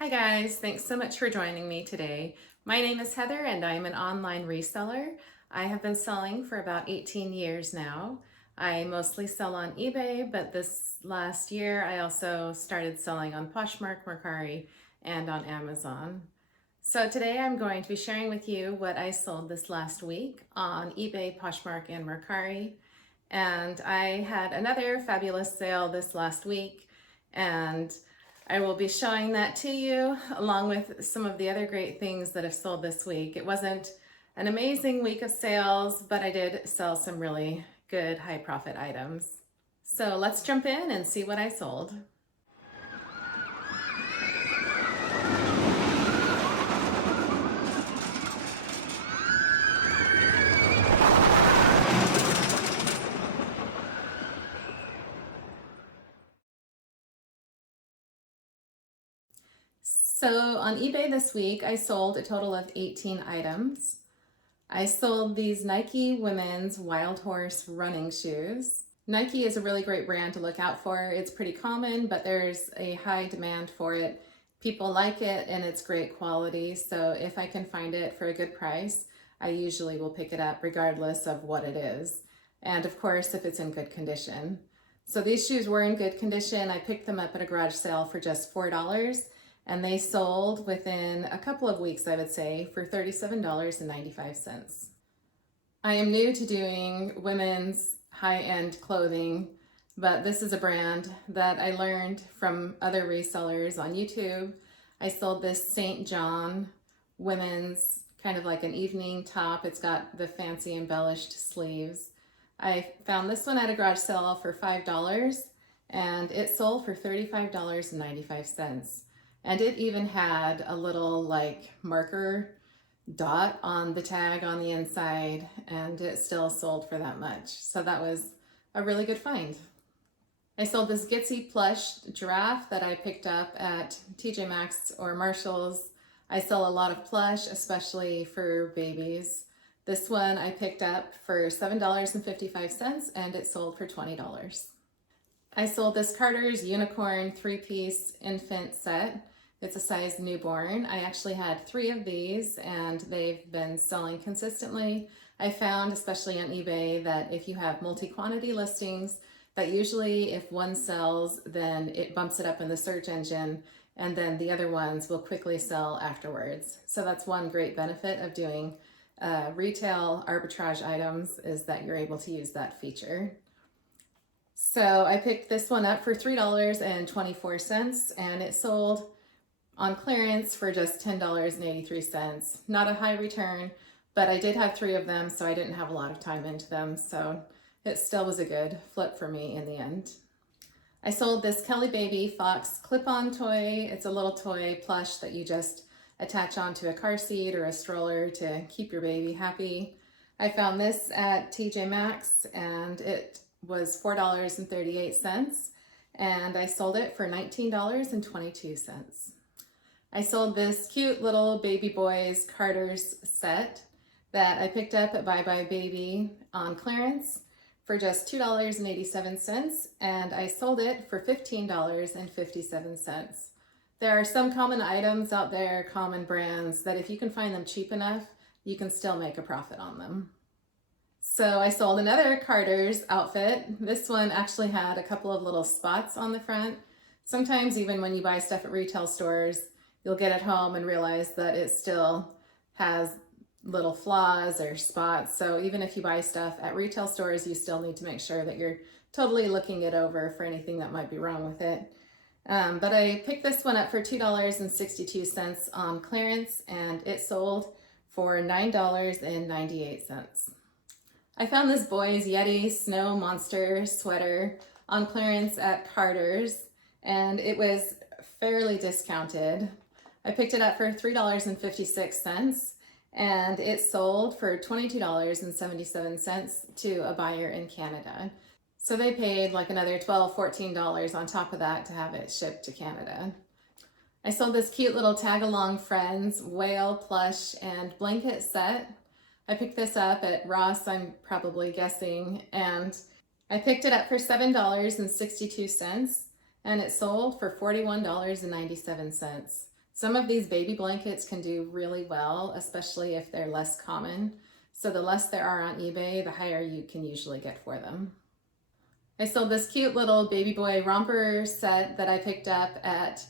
Hi guys, thanks so much for joining me today. My name is Heather and I'm an online reseller. I have been selling for about 18 years now. I mostly sell on eBay, but this last year I also started selling on Poshmark, Mercari, and on Amazon. So today I'm going to be sharing with you what I sold this last week on eBay, Poshmark, and Mercari. And I had another fabulous sale this last week, and I will be showing that to you along with some of the other great things that have sold this week. It wasn't an amazing week of sales, but I did sell some really good high profit items. So let's jump in and see what I sold. So on eBay this week, I sold a total of 18 items. I sold these Nike women's Wild Horse running shoes. Nike is a really great brand to look out for. It's pretty common, but there's a high demand for it. People like it and it's great quality. So if I can find it for a good price, I usually will pick it up regardless of what it is. And of course, if it's in good condition. So these shoes were in good condition. I picked them up at a garage sale for just $4. And they sold within a couple of weeks, I would say, for $37.95. I am new to doing women's high-end clothing, but this is a brand that I learned from other resellers on YouTube. I sold this St. John women's, kind of like an evening top. It's got the fancy embellished sleeves. I found this one at a garage sale for $5, and it sold for $35.95. And it even had a little like marker dot on the tag on the inside, and it still sold for that much. So that was a really good find. I sold this Gitsy plush giraffe that I picked up at TJ Maxx or Marshall's. I sell a lot of plush, especially for babies. This one I picked up for $7.55 and it sold for $20. I sold this Carter's Unicorn 3-piece infant set. It's a size newborn. I actually had 3 of these and they've been selling consistently. I found, especially on eBay, that if you have multi-quantity listings, that usually if one sells, then it bumps it up in the search engine and then the other ones will quickly sell afterwards. So that's one great benefit of doing retail arbitrage items, is that you're able to use that feature. So I picked this one up for $3.24 and it sold on clearance for just $10.83. Not a high return, but I did have 3 of them, so I didn't have a lot of time into them. So it still was a good flip for me in the end. I sold this Kelly Baby Fox clip-on toy. It's a little toy plush that you just attach onto a car seat or a stroller to keep your baby happy. I found this at TJ Maxx and it was $4.38 and I sold it for $19.22. I sold this cute little baby boys Carter's set that I picked up at Bye Bye Baby on clearance for just $2.87 and I sold it for $15.57. There are some common items out there, common brands, that if you can find them cheap enough, you can still make a profit on them. So I sold another Carter's outfit. This one actually had a couple of little spots on the front. Sometimes even when you buy stuff at retail stores, you'll get it home and realize that it still has little flaws or spots. So even if you buy stuff at retail stores, you still need to make sure that you're totally looking it over for anything that might be wrong with it. But I picked this one up for $2.62 on clearance and it sold for $9.98. I found this boy's Yeti Snow Monster sweater on clearance at Carter's and it was fairly discounted. I picked it up for $3.56 and it sold for $22.77 to a buyer in Canada. So they paid like another $12, $14 on top of that to have it shipped to Canada. I sold this cute little tag-along friends whale plush and blanket set. I picked this up at Ross, I'm probably guessing, and I picked it up for $7.62 and it sold for $41.97. Some of these baby blankets can do really well, especially if they're less common. So the less there are on eBay, the higher you can usually get for them. I sold this cute little baby boy romper set that I picked up at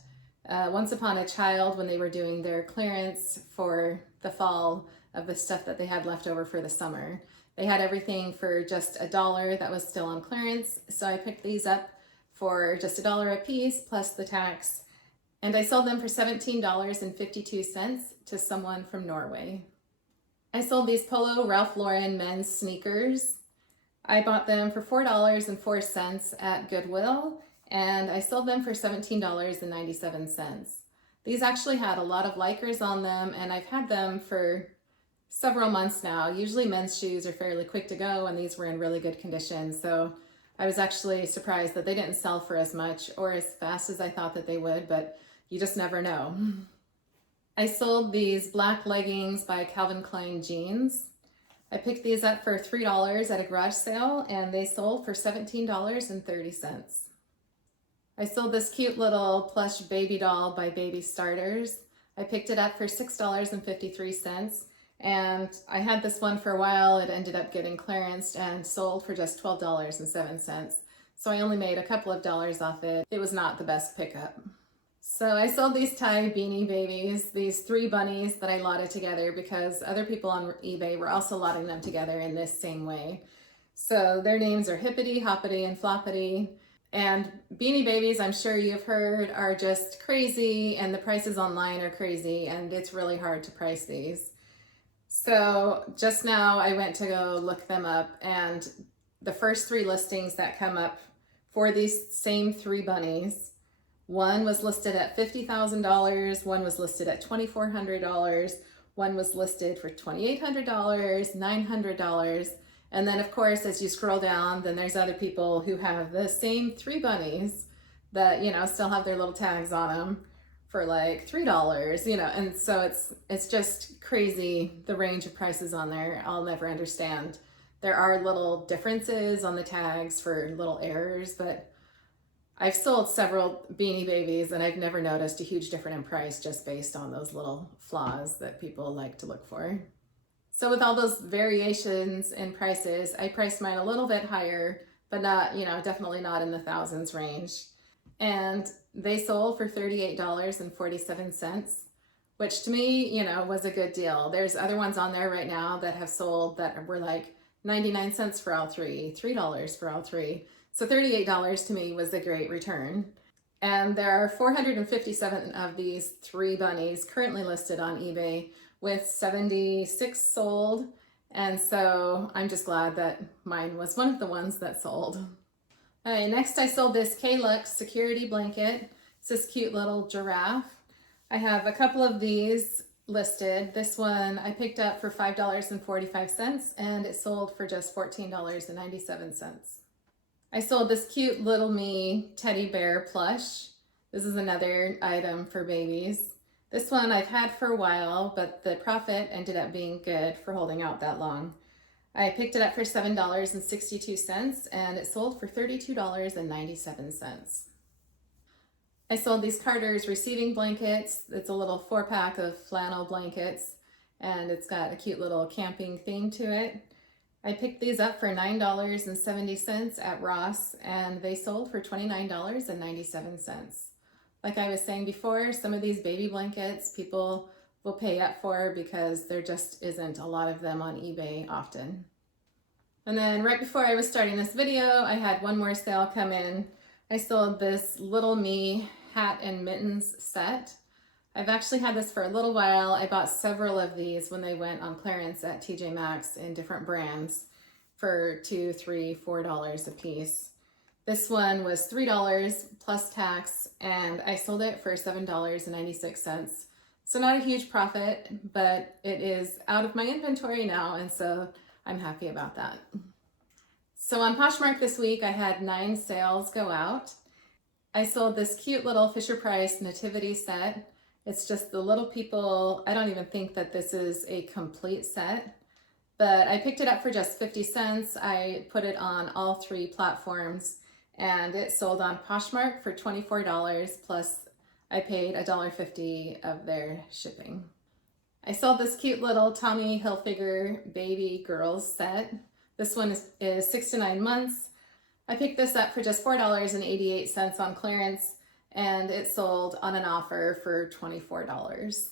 Once Upon a Child when they were doing their clearance for the fall of the stuff that they had left over for the summer. They had everything for just $1 that was still on clearance, so I picked these up for just $1 a piece plus the tax, and I sold them for $17.52 to someone from Norway. I sold these Polo Ralph Lauren men's sneakers. I bought them for $4.04 at Goodwill, and I sold them for $17.97. These actually had a lot of likers on them, and I've had them for several months now. Usually men's shoes are fairly quick to go, and these were in really good condition, so I was actually surprised that they didn't sell for as much or as fast as I thought that they would, but you just never know. I sold these black leggings by Calvin Klein jeans. I picked these up for $3 at a garage sale, and they sold for $17.30. I sold this cute little plush baby doll by Baby Starters. I picked it up for $6.53, and I had this one for a while. It ended up getting clearanced and sold for just $12.07. So I only made a couple of dollars off it. It was not the best pickup. So I sold these Thai Beanie Babies, these 3 bunnies that I lotted together because other people on eBay were also lotting them together in this same way. So their names are Hippity, Hoppity, and Floppity. And Beanie Babies, I'm sure you've heard, are just crazy, and the prices online are crazy, and it's really hard to price these. So just now I went to go look them up, and the first 3 listings that come up for these same 3 bunnies, one was listed at $50,000, one was listed at $2,400, one was listed for $2,800, $900, and then of course as you scroll down, then there's other people who have the same 3 bunnies that, you know, still have their little tags on them for like $3, you know, and so it's just crazy, the range of prices on there. I'll never understand. There are little differences on the tags for little errors, but I've sold several Beanie Babies and I've never noticed a huge difference in price just based on those little flaws that people like to look for. So with all those variations in prices, I priced mine a little bit higher, but not, you know, definitely not in the thousands range. And they sold for $38.47, which to me, you know, was a good deal. There's other ones on there right now that have sold that were like 99 cents for all 3, $3 for all 3. So $38 to me was a great return. And there are 457 of these 3 bunnies currently listed on eBay with 76 sold. And so I'm just glad that mine was one of the ones that sold. All right, next I sold this K-Lux security blanket. It's this cute little giraffe. I have a couple of these listed. This one I picked up for $5.45 and it sold for just $14.97. I sold this cute little me teddy bear plush. This is another item for babies. This one I've had for a while, but the profit ended up being good for holding out that long. I picked it up for $7.62 and it sold for $32.97. I sold these Carter's receiving blankets. It's a little 4-pack of flannel blankets and it's got a cute little camping theme to it. I picked these up for $9.70 at Ross and they sold for $29.97. Like I was saying before, some of these baby blankets people will pay up for because there just isn't a lot of them on eBay often. And then right before I was starting this video, I had one more sale come in. I sold this little me hat and mittens set. I've actually had this for a little while. I bought several of these when they went on clearance at TJ Maxx in different brands for $2, $3, $4 a piece. This one was $3 plus tax and I sold it for $7.96. So not a huge profit, but it is out of my inventory now and so I'm happy about that. So on Poshmark this week, I had 9 sales go out. I sold this cute little Fisher-Price nativity set. It's just the little people. I don't even think that this is a complete set, but I picked it up for just 50 cents. I put it on all 3 platforms and it sold on Poshmark for $24 plus I paid $1.50 of their shipping. I sold this cute little Tommy Hilfiger baby girls set. This one is 6 to 9 months. I picked this up for just $4.88 on clearance, and it sold on an offer for $24.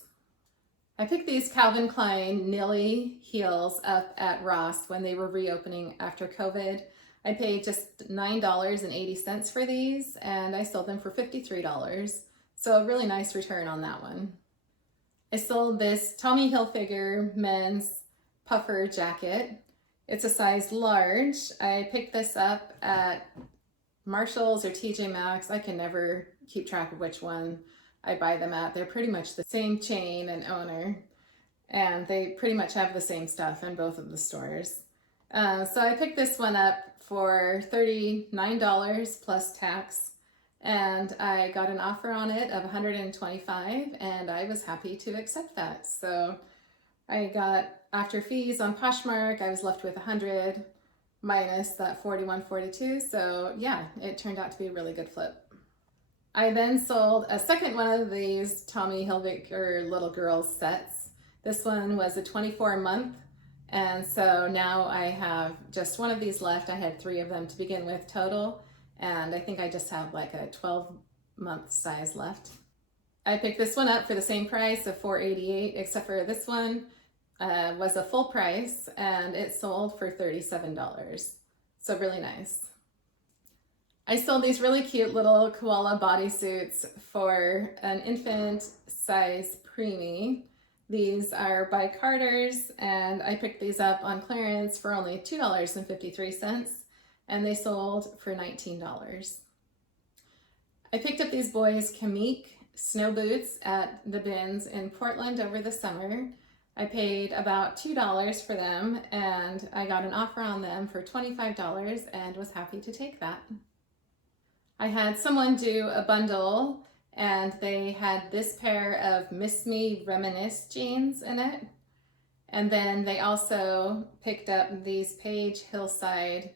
I picked these Calvin Klein Nilly heels up at Ross when they were reopening after COVID. I paid just $9.80 for these, and I sold them for $53. So a really nice return on that one. I sold this Tommy Hilfiger men's puffer jacket. It's a size large. I picked this up at Marshall's or TJ Maxx. I can never keep track of which one I buy them at. They're pretty much the same chain and owner, and they pretty much have the same stuff in both of the stores. So I picked this one up for $39 plus tax, and I got an offer on it of $125, and I was happy to accept that. So I got, after fees on Poshmark, I was left with $100 minus that $41.42. So yeah, it turned out to be a really good flip. I then sold a second one of these Tommy Hilfiger little girls sets. This one was a 24-month, and so now I have just one of these left. I had 3 of them to begin with total, and I think I just have like a 12-month size left. I picked this one up for the same price of $4.88, except for this one was a full price, and it sold for $37. So really nice. I sold these really cute little koala bodysuits for an infant size preemie. These are by Carter's, and I picked these up on clearance for only $2.53, and they sold for $19. I picked up these boys' Kamik snow boots at the bins in Portland over the summer. I paid about $2 for them, and I got an offer on them for $25 and was happy to take that. I had someone do a bundle, and they had this pair of Miss Me Reminisce jeans in it. And then they also picked up these Page Hillside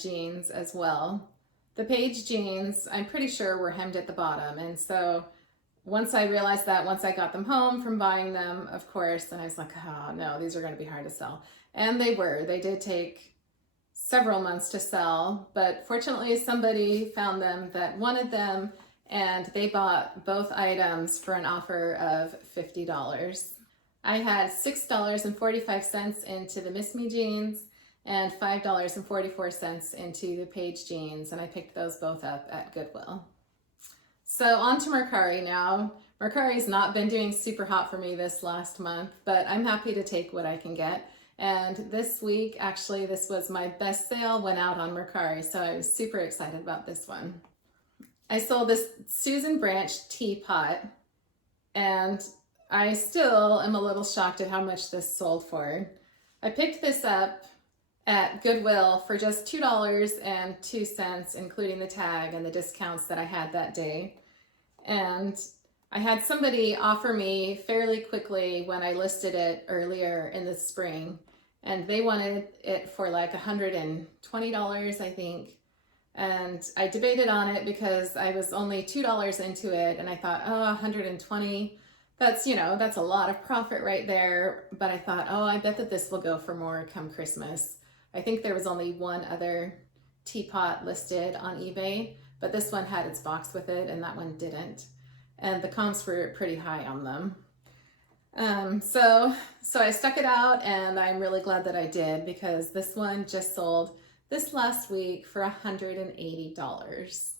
jeans as well. The Page jeans, I'm pretty sure, were hemmed at the bottom. And so once I realized that, once I got them home from buying them, of course, then I was like, oh no, these are going to be hard to sell. And they were. They did take several months to sell, but fortunately somebody found them that wanted them, and they bought both items for an offer of $50. I had $6.45 into the Miss Me jeans and $5.44 into the Page jeans, and I picked those both up at Goodwill. So on to Mercari now. Mercari's not been doing super hot for me this last month, but I'm happy to take what I can get. And this week, actually, this was my best sale, went out on Mercari, so I was super excited about this one. I sold this Susan Branch teapot, and I still am a little shocked at how much this sold for. I picked this up at Goodwill for just $2.02, including the tag and the discounts that I had that day. And I had somebody offer me fairly quickly when I listed it earlier in the spring, and they wanted it for like $120, I think. And I debated on it because I was only $2 into it, and I thought, oh, $120, that's, you know, that's a lot of profit right there. But I thought, oh, I bet that this will go for more come Christmas. I think there was only one other teapot listed on eBay, but this one had its box with it and that one didn't. And the comps were pretty high on them. So I stuck it out, and I'm really glad that I did, because this one just sold this last week for $180.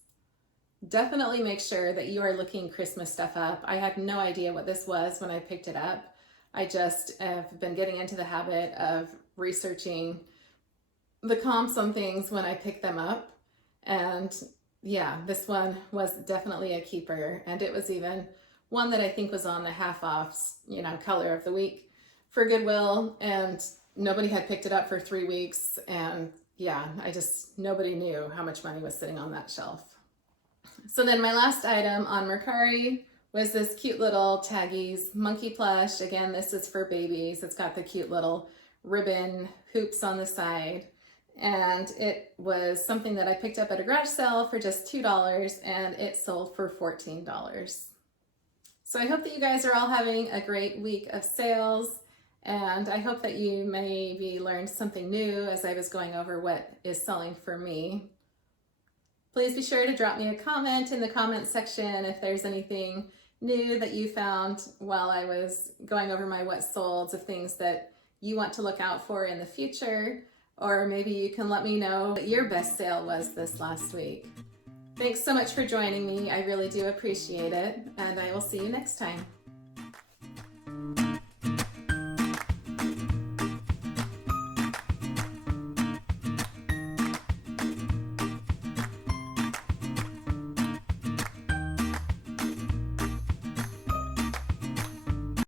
Definitely make sure that you are looking Christmas stuff up. I had no idea what this was when I picked it up. I just have been getting into the habit of researching the comps on things when I pick them up. And yeah, this one was definitely a keeper, and it was even one that I think was on the half off, you know, color of the week for Goodwill, and nobody had picked it up for 3 weeks, and yeah, nobody knew how much money was sitting on that shelf. So then my last item on Mercari was this cute little Taggies monkey plush. Again, this is for babies. It's got the cute little ribbon hoops on the side, and it was something that I picked up at a garage sale for just $2 and it sold for $14. So I hope that you guys are all having a great week of sales, and I hope that you maybe learned something new as I was going over what is selling for me. Please be sure to drop me a comment in the comment section if there's anything new that you found while I was going over my what solds of things that you want to look out for in the future, or maybe you can let me know what your best sale was this last week. Thanks so much for joining me. I really do appreciate it, and I will see you next time.